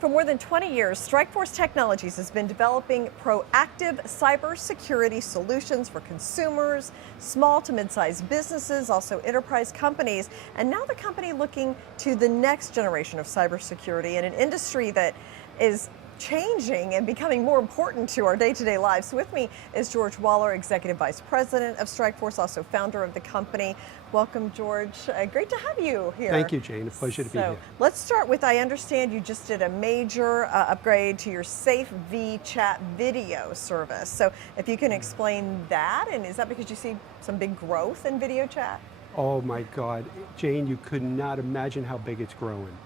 For more than 20 years, StrikeForce Technologies has been developing proactive cybersecurity solutions for consumers, small to mid-sized businesses, also enterprise companies, and now the company looking to the next generation of cybersecurity in an industry that is changing and becoming more important to our day-to-day lives. So with me is George Waller, Executive Vice President of StrikeForce, also founder of the company. Welcome, George. Great to have you here. Thank you, Jane. A pleasure to be here. Let's start with, I understand you just did a major upgrade to your SafeVchat video service. So if you can explain that, and is that because you see some big growth in video chat? Oh my God, Jane, you could not imagine how big it's growing.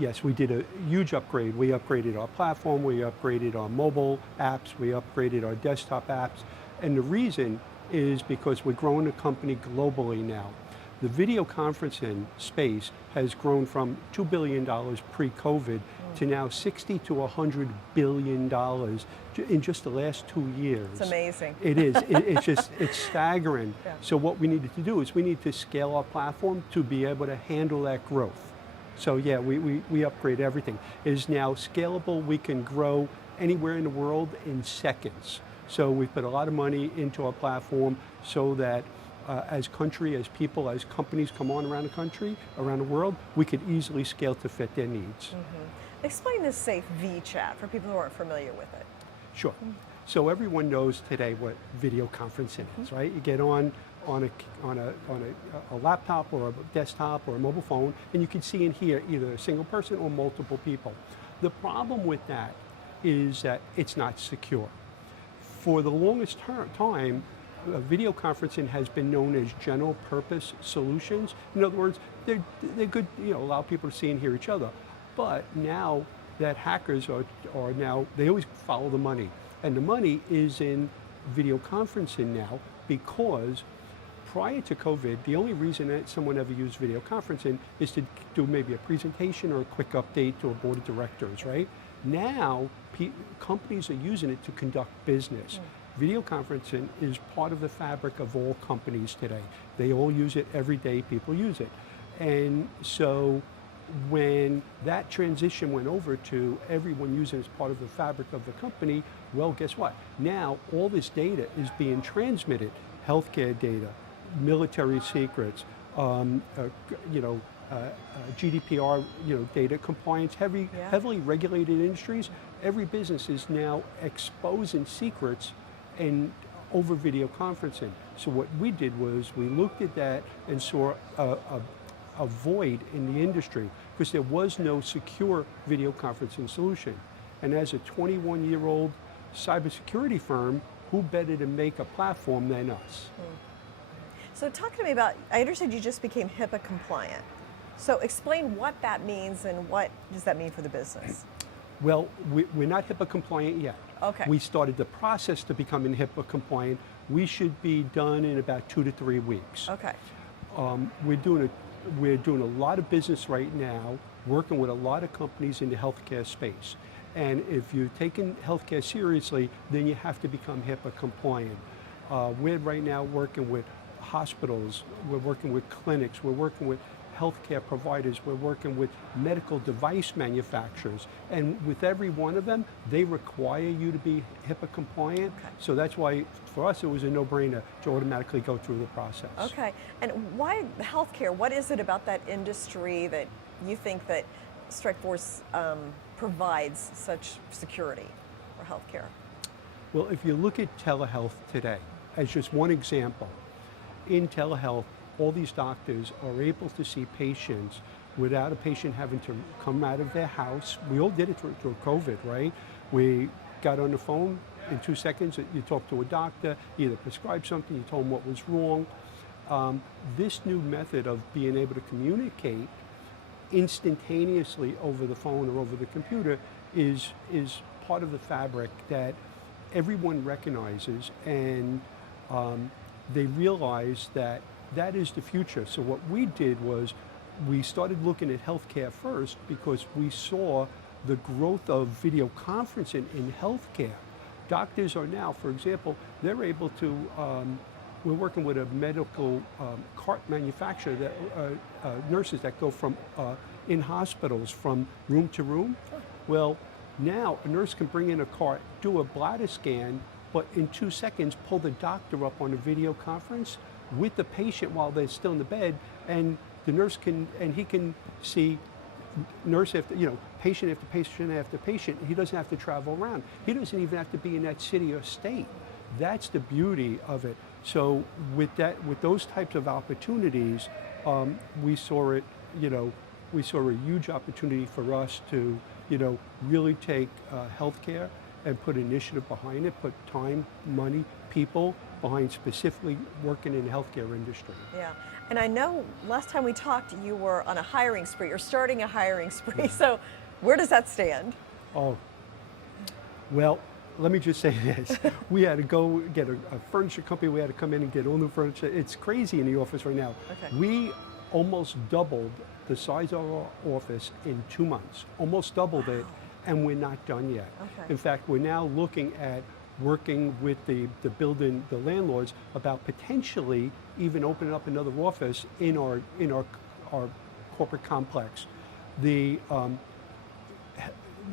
Yes, we did a huge upgrade. We upgraded our platform, we upgraded our mobile apps, we upgraded our desktop apps. And the reason is because we're growing a company globally now. The video conferencing space has grown from $2 billion pre-COVID to now $60 to $100 billion in just the last 2 years. It's amazing. It is. It's staggering. Yeah. So what we needed to do is we need to scale our platform to be able to handle that growth. So yeah, we upgrade everything. It is now scalable. We can grow anywhere in the world in seconds. So we've put a lot of money into our platform so that as country, as people, as companies come on around the country, around the world, we could easily scale to fit their needs. Mm-hmm. Explain this SafeVchat for people who aren't familiar with it. Sure. So everyone knows today what video conferencing is, right? You get on a laptop or a desktop or a mobile phone, and you can see and hear either a single person or multiple people. The problem with that is that it's not secure. For the longest time, video conferencing has been known as general purpose solutions. In other words, they're good, allow people to see and hear each other. But now that hackers are now, they always follow the money. And the money is in video conferencing now because prior to COVID, the only reason that someone ever used video conferencing is to do maybe a presentation or a quick update to a board of directors, right? Now, companies are using it to conduct business. Video conferencing is part of the fabric of all companies today. They all use it every day, people use it. And so when that transition went over to everyone using it as part of the fabric of the company, well, guess what? Now all this data is being transmitted, healthcare data, military secrets, GDPR, data compliance, heavily regulated industries. Every business is now exposing secrets and over video conferencing. So what we did was we looked at that and saw a void in the industry because there was no secure video conferencing solution. And as a 21-year-old cybersecurity firm, who better to make a platform than us? So talk to me about, I understand you just became HIPAA compliant. So explain what that means and what does that mean for the business? Well, we're not HIPAA compliant yet. Okay. We started the process to becoming HIPAA compliant. We should be done in about 2 to 3 weeks. Okay. We're doing a lot of business right now, working with a lot of companies in the healthcare space. And if you're taking healthcare seriously, then you have to become HIPAA compliant. We're right now working with hospitals, we're working with clinics, we're working with healthcare providers, we're working with medical device manufacturers, and with every one of them, they require you to be HIPAA compliant. Okay. So that's why, for us, it was a no-brainer to automatically go through the process. Okay, and why healthcare? What is it about that industry that you think that StrikeForce provides such security for healthcare? Well, if you look at telehealth today, as just one example, in telehealth, all these doctors are able to see patients without a patient having to come out of their house. We all did it through COVID, right? We got on the phone, in 2 seconds, you talk to a doctor, either prescribe something, you told them what was wrong. This new method of being able to communicate instantaneously over the phone or over the computer is part of the fabric that everyone recognizes, and they realize that that is the future. So what we did was we started looking at healthcare first because we saw the growth of video conferencing in healthcare. Doctors are now, for example, they're able to, we're working with a medical cart manufacturer, that nurses that go from in hospitals from room to room. Well, now a nurse can bring in a cart, do a bladder scan, but in 2 seconds pull the doctor up on a video conference with the patient while they're still in the bed, and the nurse can, and he can see nurse after, patient after patient after patient. He doesn't have to travel around. He doesn't even have to be in that city or state. That's the beauty of it. So with those types of opportunities, we saw it, we saw a huge opportunity for us to, really take healthcare and put initiative behind it, put time, money, people behind specifically working in the healthcare industry. Yeah, and I know last time we talked, you were on a hiring spree. You're starting a hiring spree. So where does that stand? Oh, well, let me just say this. We had to go get a furniture company. We had to come in and get all new furniture. It's crazy in the office right now. Okay. We almost doubled the size of our office in 2 months, almost doubled it, and we're not done yet. Okay. In fact, we're now looking at working with the landlords about potentially even opening up another office in our corporate complex.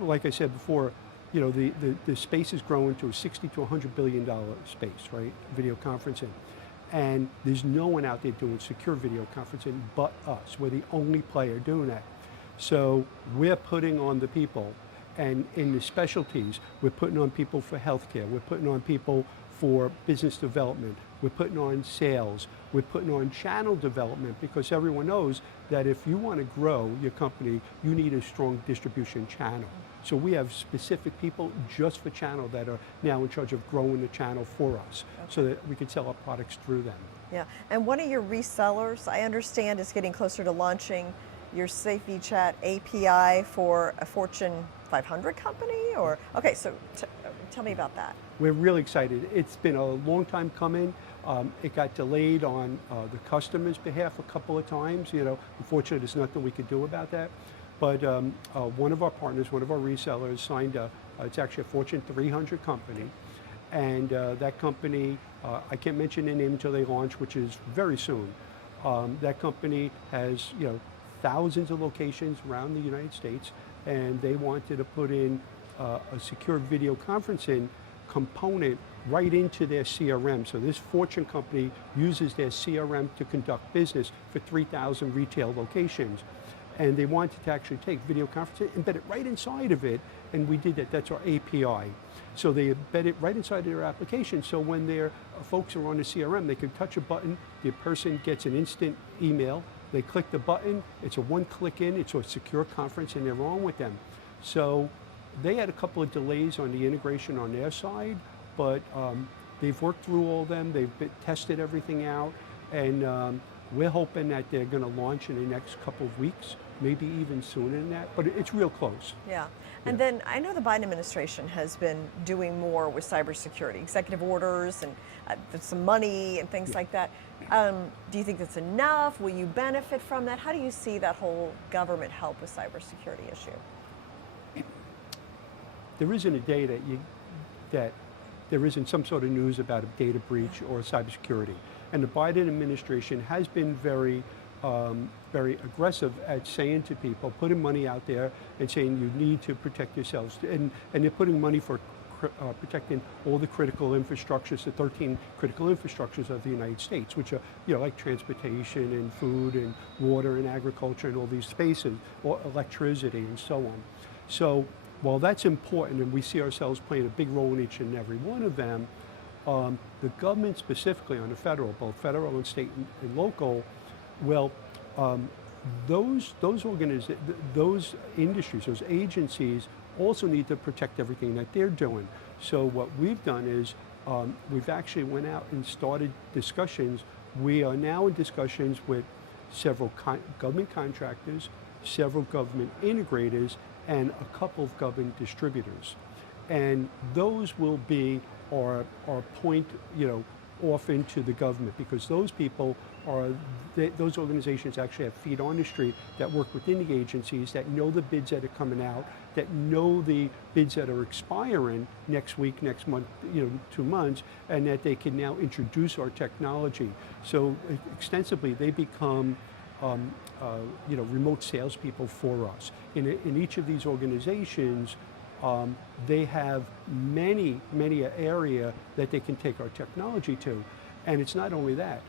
Like I said before, the space is growing to a $60 to $100 billion space, right? Video conferencing. And there's no one out there doing secure video conferencing but us. We're the only player doing that. So we're putting on the people, and in the specialties, we're putting on people for healthcare, we're putting on people for business development, we're putting on sales, we're putting on channel development, because everyone knows that if you want to grow your company, you need a strong distribution channel. So we have specific people just for channel that are now in charge of growing the channel for us, so that we can sell our products through them. Yeah, and one of your resellers, I understand, is getting closer to launching your SafeVchat API for a Fortune 500 company, or? Okay, so tell me about that. We're really excited. It's been a long time coming. It got delayed on the customer's behalf a couple of times. Unfortunately, there's nothing we could do about that. But one of our partners, one of our resellers, signed it's actually a Fortune 300 company. And that company, I can't mention their name until they launch, which is very soon. That company has, thousands of locations around the United States, and they wanted to put in a secure video conferencing component right into their CRM. So this Fortune company uses their CRM to conduct business for 3,000 retail locations. And they wanted to actually take video conferencing, embed it right inside of it, and we did that. That's our API. So they embed it right inside of their application, so when their folks are on the CRM, they can touch a button, the person gets an instant email, they click the button, it's a one-click in, it's a secure conference, and they're on with them. So they had a couple of delays on the integration on their side, but they've worked through all of them, they've tested everything out, and we're hoping that they're going to launch in the next couple of weeks, maybe even sooner than that, but it's real close. Yeah, and then I know the Biden administration has been doing more with cybersecurity, executive orders and some money and things like that. Do you think that's enough? Will you benefit from that? How do you see that whole government help with cybersecurity issue? There isn't a day that there isn't some sort of news about a data breach or cybersecurity. And the Biden administration has been very aggressive at saying to people, putting money out there and saying you need to protect yourselves. And they're putting money for protecting all the critical infrastructures, the 13 critical infrastructures of the United States, which are like transportation and food and water and agriculture and all these spaces, or electricity and so on. So while that's important and we see ourselves playing a big role in each and every one of them, the government specifically on the federal, both federal and state and local, well, those industries, those agencies also need to protect everything that they're doing. So what we've done is we've actually went out and started discussions. We are now in discussions with several government contractors, several government integrators, and a couple of government distributors. And those will be our point, off into the government, because those people are, those organizations actually have feet on the street that work within the agencies, that know the bids that are coming out, that know the bids that are expiring next week, next month, 2 months, and that they can now introduce our technology. So extensively, they become remote salespeople for us. In each of these organizations, they have many area that they can take our technology to. And it's not only that.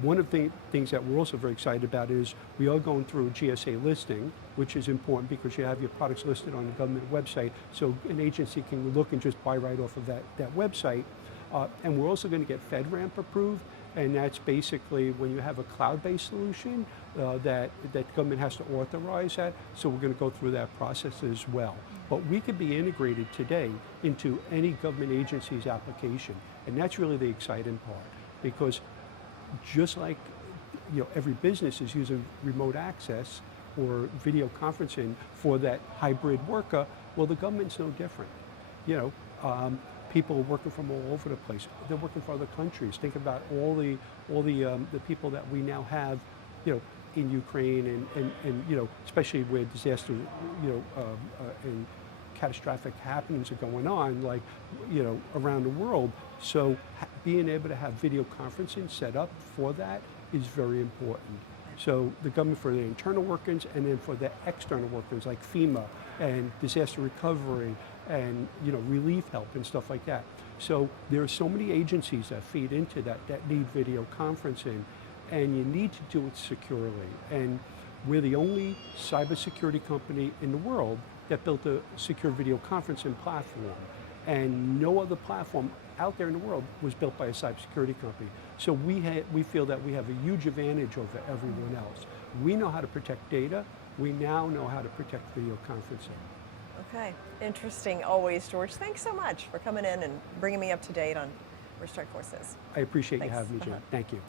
One of the things that we're also very excited about is we are going through a GSA listing, which is important because you have your products listed on the government website, so an agency can look and just buy right off of that website. And we're also going to get FedRAMP approved, and that's basically when you have a cloud-based solution that government has to authorize that, so we're going to go through that process as well. But we could be integrated today into any government agency's application, and that's really the exciting part, because just like every business is using remote access or video conferencing for that hybrid worker, well, the government's no different. People are working from all over the place. They're working for other countries. Think about all the people that we now have, in Ukraine and especially where disaster, and catastrophic happenings are going on, like around the world. So being able to have video conferencing set up for that is very important. So the government for the internal workers, and then for the external workers like FEMA and disaster recovery and relief help and stuff like that. So there are so many agencies that feed into that need video conferencing, and you need to do it securely. And we're the only cybersecurity company in the world that built a secure video conferencing platform, and no other platform out there in the world was built by a cybersecurity company. So we feel that we have a huge advantage over everyone else. We know how to protect data. We now know how to protect video conferencing. Okay, interesting always, George. Thanks so much for coming in and bringing me up to date on where StrikeForce is. I appreciate Thanks. you having me, Jen. Thank you.